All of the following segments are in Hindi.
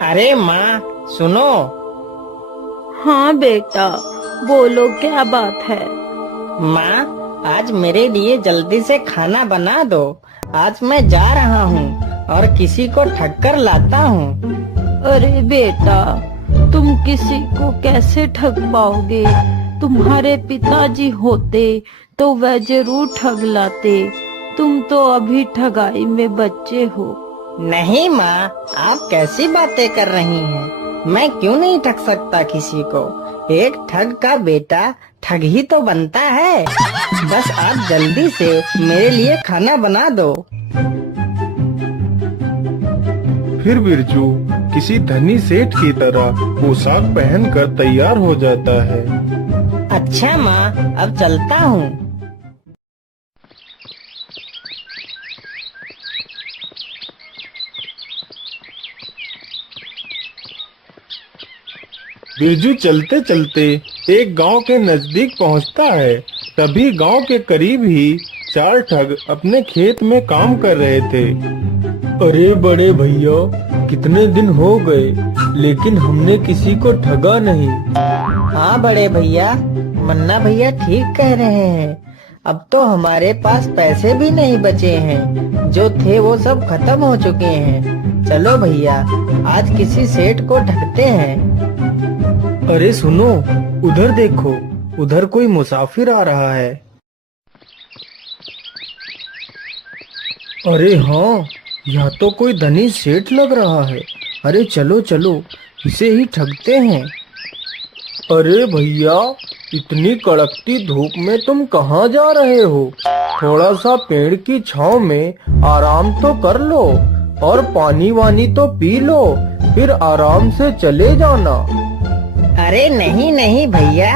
अरे माँ, सुनो। हाँ बेटा, बोलो क्या बात है। माँ, आज मेरे लिए जल्दी से खाना बना दो। आज मैं जा रहा हूँ और किसी को ठग कर लाता हूँ। अरे बेटा, तुम किसी को कैसे ठग पाओगे। तुम्हारे पिताजी होते तो वह जरूर ठग लाते। तुम तो अभी ठगाई में बच्चे हो। नहीं माँ, आप कैसी बातें कर रही हैं? मैं क्यों नहीं ठग सकता किसी को? एक ठग का बेटा ठग ही तो बनता है। बस आप जल्दी से मेरे लिए खाना बना दो। फिर बिरजू किसी धनी सेठ की तरह पोशाक पहनकर तैयार हो जाता है। अच्छा माँ, अब चलता हूँ। बिरजू चलते चलते एक गांव के नजदीक पहुंचता है। तभी गांव के करीब ही चार ठग अपने खेत में काम कर रहे थे। अरे बड़े भैया, कितने दिन हो गए लेकिन हमने किसी को ठगा नहीं। हाँ बड़े भैया, मन्ना भैया ठीक कह रहे हैं। अब तो हमारे पास पैसे भी नहीं बचे हैं। जो थे वो सब खत्म हो चुके हैं। चलो भैया, आज किसी सेठ को ठगते हैं। अरे सुनो, उधर देखो, उधर कोई मुसाफिर आ रहा है। अरे हाँ, यह तो कोई धनी सेठ लग रहा है। अरे चलो चलो, इसे ही ठगते हैं। अरे भैया, इतनी कड़कती धूप में तुम कहाँ जा रहे हो? थोड़ा सा पेड़ की छांव में आराम तो कर लो और पानी वानी तो पी लो, फिर आराम से चले जाना। अरे नहीं नहीं भैया,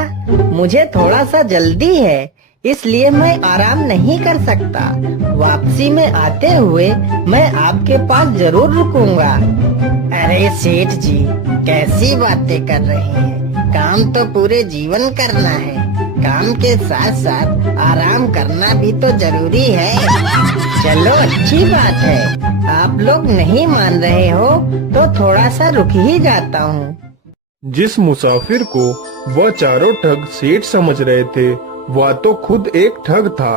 मुझे थोड़ा सा जल्दी है, इसलिए मैं आराम नहीं कर सकता। वापसी में आते हुए मैं आपके पास जरूर रुकूंगा। अरे सेठ जी, कैसी बातें कर रहे हैं? काम तो पूरे जीवन करना है। काम के साथ साथ आराम करना भी तो जरूरी है। चलो अच्छी बात है, आप लोग नहीं मान रहे हो तो थोड़ा सा रुक ही जाता हूँ। जिस मुसाफिर को वह चारों ठग सेठ समझ रहे थे, वह तो खुद एक ठग था।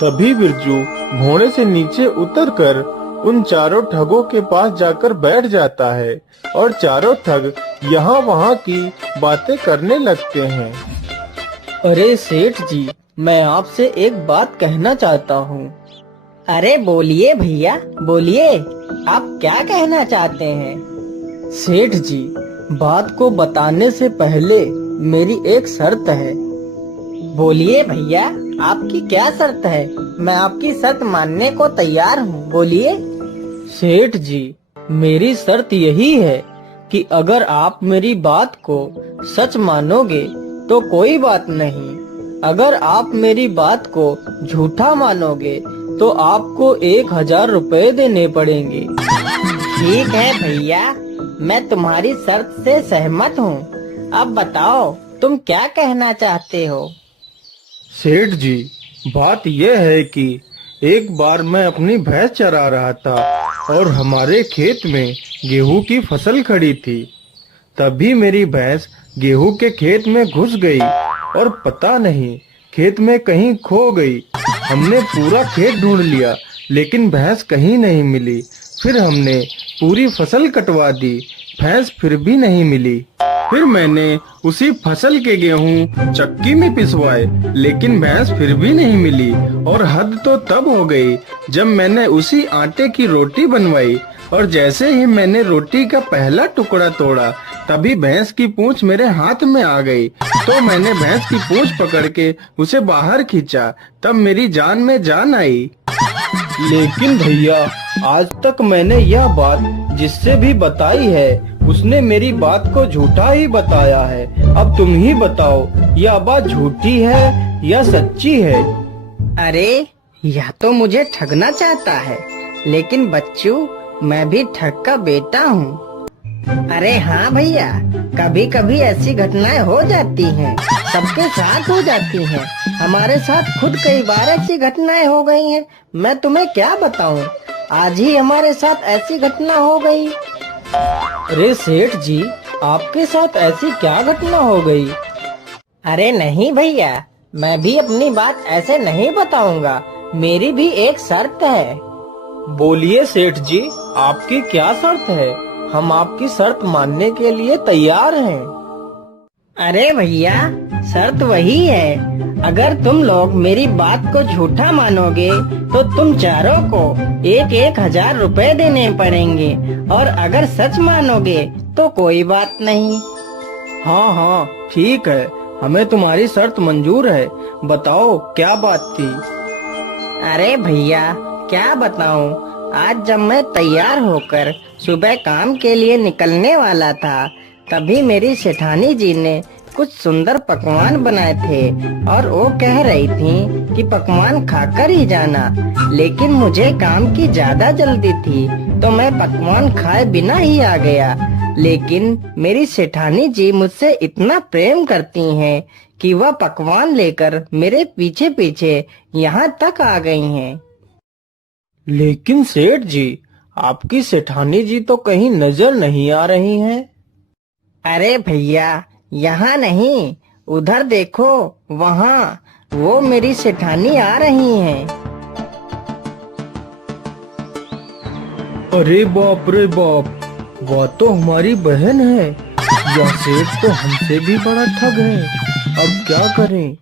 तभी बिरजू घोड़े से नीचे उतरकर उन चारों ठगों के पास जाकर बैठ जाता है और चारों ठग यहाँ वहाँ की बातें करने लगते हैं। अरे सेठ जी, मैं आपसे एक बात कहना चाहता हूँ। अरे बोलिए भैया, बोलिए। आप क्या कहना चाहते हैं? सेठ जी, बात को बताने से पहले मेरी एक शर्त है। बोलिए भैया, आपकी क्या शर्त है? मैं आपकी शर्त मानने को तैयार हूँ, बोलिए। सेठ जी, मेरी शर्त यही है कि अगर आप मेरी बात को सच मानोगे तो कोई बात नहीं। अगर आप मेरी बात को झूठा मानोगे तो आपको 1000 रुपए देने पड़ेंगे। ठीक है भैया, मैं तुम्हारी शर्त से सहमत हूँ। अब बताओ, तुम क्या कहना चाहते हो? सेठ जी, बात यह है कि एक बार मैं अपनी भैंस चरा रहा था और हमारे खेत में गेहूं की फसल खड़ी थी। तभी मेरी भैंस गेहूं के खेत में घुस गई और पता नहीं खेत में कहीं खो गई। हमने पूरा खेत ढूंढ लिया लेकिन भैंस कहीं नहीं मिली। फिर हमने पूरी फसल कटवा दी, भैंस फिर भी नहीं मिली। फिर मैंने उसी फसल के गेहूं चक्की में पिसवाए लेकिन भैंस फिर भी नहीं मिली। और हद तो तब हो गई जब मैंने उसी आटे की रोटी बनवाई और जैसे ही मैंने रोटी का पहला टुकड़ा तोड़ा तभी भैंस की पूंछ मेरे हाथ में आ गई। तो मैंने भैंस की पूंछ पकड़ के उसे बाहर खींचा, तब मेरी जान में जान आई। लेकिन भैया, आज तक मैंने यह बात जिससे भी बताई है उसने मेरी बात को झूठा ही बताया है। अब तुम ही बताओ, यह बात झूठी है या सच्ची है? अरे यह तो मुझे ठगना चाहता है, लेकिन बच्चू, मैं भी ठग का बेटा हूँ। अरे हाँ भैया, कभी कभी ऐसी घटनाएं हो जाती हैं, सबके साथ हो जाती हैं। हमारे साथ खुद कई बार ऐसी घटनाएं हो गई हैं। मैं तुम्हें क्या बताऊं, आज ही हमारे साथ ऐसी घटना हो गई। अरे सेठ जी, आपके साथ ऐसी क्या घटना हो गई? अरे नहीं भैया, मैं भी अपनी बात ऐसे नहीं बताऊंगा। मेरी भी एक शर्त है। बोलिए सेठ जी, आपकी क्या शर्त है? हम आपकी शर्त मानने के लिए तैयार हैं। अरे भैया, शर्त वही है, अगर तुम लोग मेरी बात को झूठा मानोगे तो तुम चारों को 1,000 रुपए देने पड़ेंगे, और अगर सच मानोगे तो कोई बात नहीं। हाँ हाँ ठीक है, हमें तुम्हारी शर्त मंजूर है। बताओ क्या बात थी? अरे भैया, क्या बताऊं, आज जब मैं तैयार होकर सुबह काम के लिए निकलने वाला था, तभी मेरी सेठानी जी ने कुछ सुंदर पकवान बनाए थे और वो कह रही थी कि पकवान खाकर ही जाना। लेकिन मुझे काम की ज्यादा जल्दी थी तो मैं पकवान खाए बिना ही आ गया। लेकिन मेरी सेठानी जी मुझसे इतना प्रेम करती हैं कि वह पकवान लेकर मेरे पीछे पीछे यहाँ तक आ गई हैं। लेकिन सेठ जी, आपकी सेठानी जी तो कहीं नजर नहीं आ रही हैं। अरे भैया, यहाँ नहीं, उधर देखो, वहाँ वो मेरी सेठानी आ रही हैं। अरे बाप रे बाप, वह तो हमारी बहन है। यह सेठ तो हमसे भी बड़ा ठग है। अब क्या करें?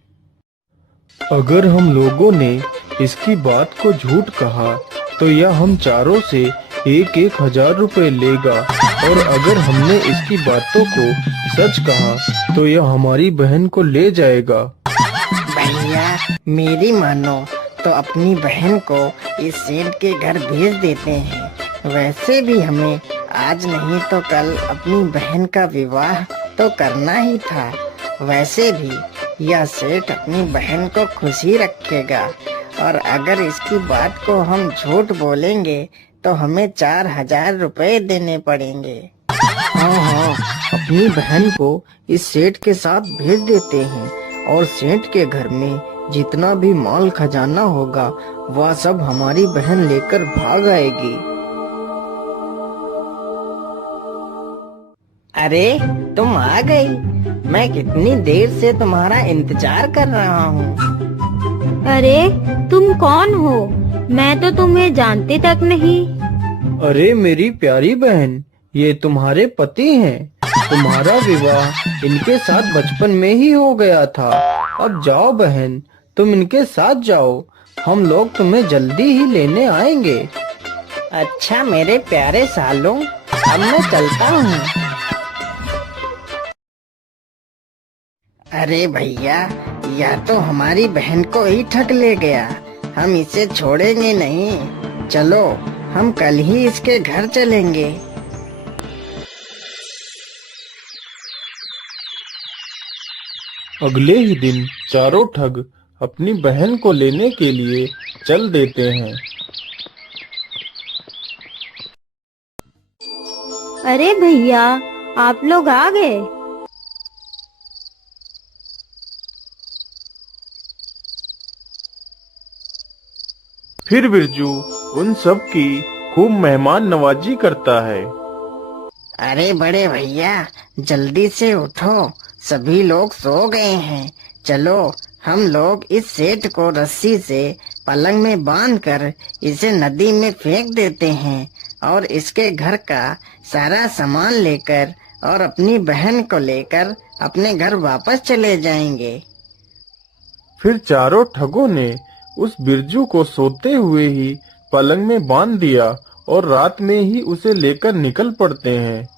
अगर हम लोगों ने इसकी बात को झूठ कहा तो यह हम चारों से 1,000 रुपए लेगा, और अगर हमने इसकी बातों को सच कहा तो यह हमारी बहन को ले जाएगा। भैया, मेरी मानो तो अपनी बहन को इस सेठ के घर भेज देते हैं। वैसे भी हमें आज नहीं तो कल अपनी बहन का विवाह तो करना ही था। वैसे भी यह सेठ अपनी बहन को खुशी रखेगा, और अगर इसकी बात को हम झूठ बोलेंगे तो हमें 4,000 रुपए देने पड़ेंगे। हाँ हाँ, अपनी बहन को इस सेठ के साथ भेज देते हैं, और सेठ के घर में जितना भी माल खजाना होगा वह सब हमारी बहन लेकर भाग आएगी। अरे तुम आ गई, मैं कितनी देर से तुम्हारा इंतजार कर रहा हूँ। अरे तुम कौन हो? मैं तो तुम्हें जानती तक नहीं। अरे मेरी प्यारी बहन, ये तुम्हारे पति हैं। तुम्हारा विवाह इनके साथ बचपन में ही हो गया था। अब जाओ बहन, तुम इनके साथ जाओ, हम लोग तुम्हें जल्दी ही लेने आएंगे। अच्छा मेरे प्यारे सालों, अब मैं चलता हूँ। अरे भैया, यह तो हमारी बहन को ही ठग ले गया। हम इसे छोड़ेंगे नहीं। चलो, हम कल ही इसके घर चलेंगे। अगले ही दिन चारों ठग अपनी बहन को लेने के लिए चल देते हैं। अरे भैया, आप लोग आ गए। फिर बिरजू उन सब की खूब मेहमान नवाजी करता है। अरे बड़े भैया, जल्दी से उठो, सभी लोग सो गए हैं। चलो, हम लोग इस सेठ को रस्सी से पलंग में बांधकर इसे नदी में फेंक देते हैं, और इसके घर का सारा सामान लेकर और अपनी बहन को लेकर अपने घर वापस चले जाएंगे। फिर चारों ठगों ने उस बिरजू को सोते हुए ही पलंग में बांध दिया और रात में ही उसे लेकर निकल पड़ते हैं।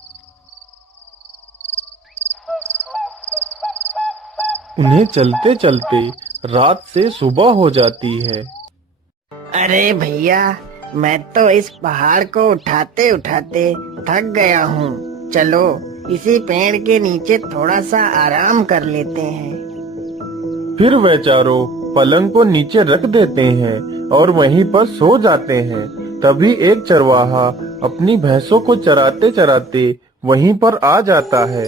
उन्हें चलते चलते रात से सुबह हो जाती है। अरे भैया, मैं तो इस पहाड़ को उठाते उठाते थक गया हूँ। चलो, इसी पेड़ के नीचे थोड़ा सा आराम कर लेते हैं। फिर वे चारों पलंग को नीचे रख देते हैं और वहीं पर सो जाते हैं। तभी एक चरवाहा अपनी भैंसों को चराते चराते वहीं पर आ जाता है।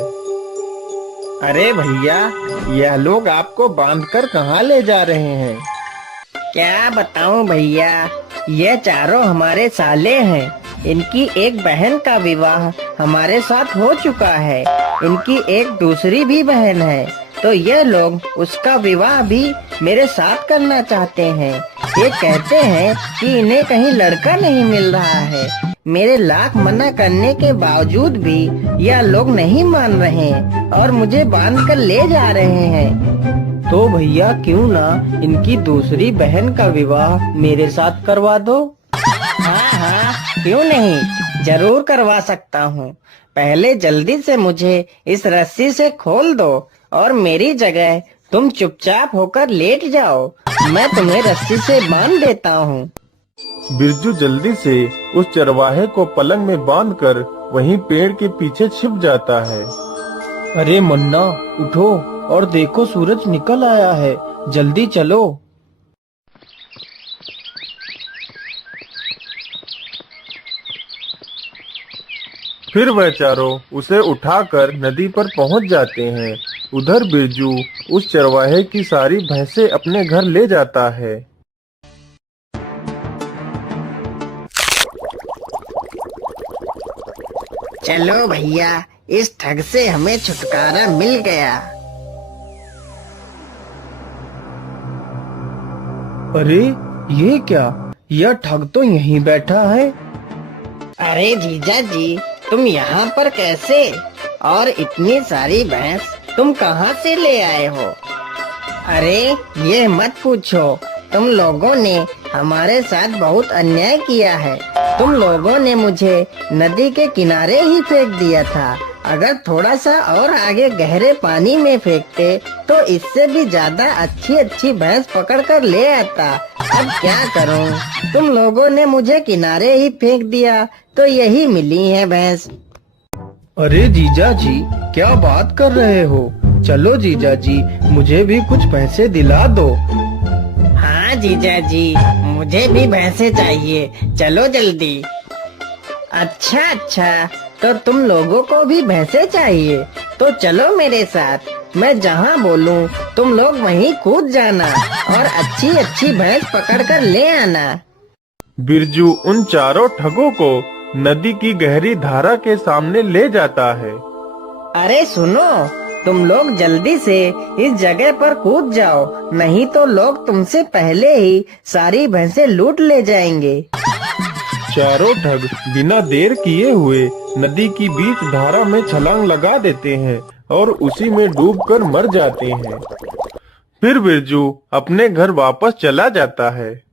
अरे भैया, यह लोग आपको बांधकर कहाँ ले जा रहे हैं? क्या बताऊं भैया, ये चारों हमारे साले हैं। इनकी एक बहन का विवाह हमारे साथ हो चुका है। इनकी एक दूसरी भी बहन है, तो ये लोग उसका विवाह भी मेरे साथ करना चाहते हैं। ये कहते हैं कि इन्हें कहीं लड़का नहीं मिल रहा है। मेरे लाख मना करने के बावजूद भी यह लोग नहीं मान रहे और मुझे बांध कर ले जा रहे हैं। तो भैया क्यों ना इनकी दूसरी बहन का विवाह मेरे साथ करवा दो। हाँ हाँ, क्यों नहीं, जरूर करवा सकता हूँ। पहले जल्दी से मुझे इस रस्सी से खोल दो और मेरी जगह तुम चुपचाप होकर लेट जाओ। मैं तुम्हें रस्सी से बांध देता हूँ। बिरजू जल्दी से उस चरवाहे को पलंग में बांधकर वहीं पेड़ के पीछे छिप जाता है। अरे मुन्ना उठो और देखो सूरज निकल आया है, जल्दी चलो। फिर वह चारों उसे उठाकर नदी पर पहुंच जाते हैं। उधर बिरजू उस चरवाहे की सारी भैंसें अपने घर ले जाता है। चलो भैया, इस ठग से हमें छुटकारा मिल गया। अरे ये क्या, यह ठग तो यहीं बैठा है। अरे जीजा जी, तुम यहाँ पर कैसे? और इतनी सारी भैंस तुम कहाँ से ले आए हो? अरे ये मत पूछो, तुम लोगों ने हमारे साथ बहुत अन्याय किया है। तुम लोगों ने मुझे नदी के किनारे ही फेंक दिया था। अगर थोड़ा सा और आगे गहरे पानी में फेंकते तो इससे भी ज्यादा अच्छी अच्छी भैंस पकड़ कर ले आता। अब क्या करूं? तुम लोगों ने मुझे किनारे ही फेंक दिया तो यही मिली है भैंस। अरे जीजा जी क्या बात कर रहे हो? चलो जीजा जी, मुझे भी कुछ पैसे दिला दो। हाँ जीजा जी, मुझे भी भैंसे चाहिए, चलो जल्दी। अच्छा, तो तुम लोगों को भी भैंसे चाहिए, तो चलो मेरे साथ। मैं जहाँ बोलूँ तुम लोग वहीं कूद जाना और अच्छी अच्छी भैंस पकड़ कर ले आना। बिरजू उन चारों ठगों को नदी की गहरी धारा के सामने ले जाता है। अरे सुनो, तुम लोग जल्दी से इस जगह पर कूद जाओ, नहीं तो लोग तुमसे पहले ही सारी भैंसें लूट ले जाएंगे। चारों ठग बिना देर किए हुए नदी की बीच धारा में छलांग लगा देते हैं और उसी में डूबकर मर जाते हैं। फिर बिरजू अपने घर वापस चला जाता है।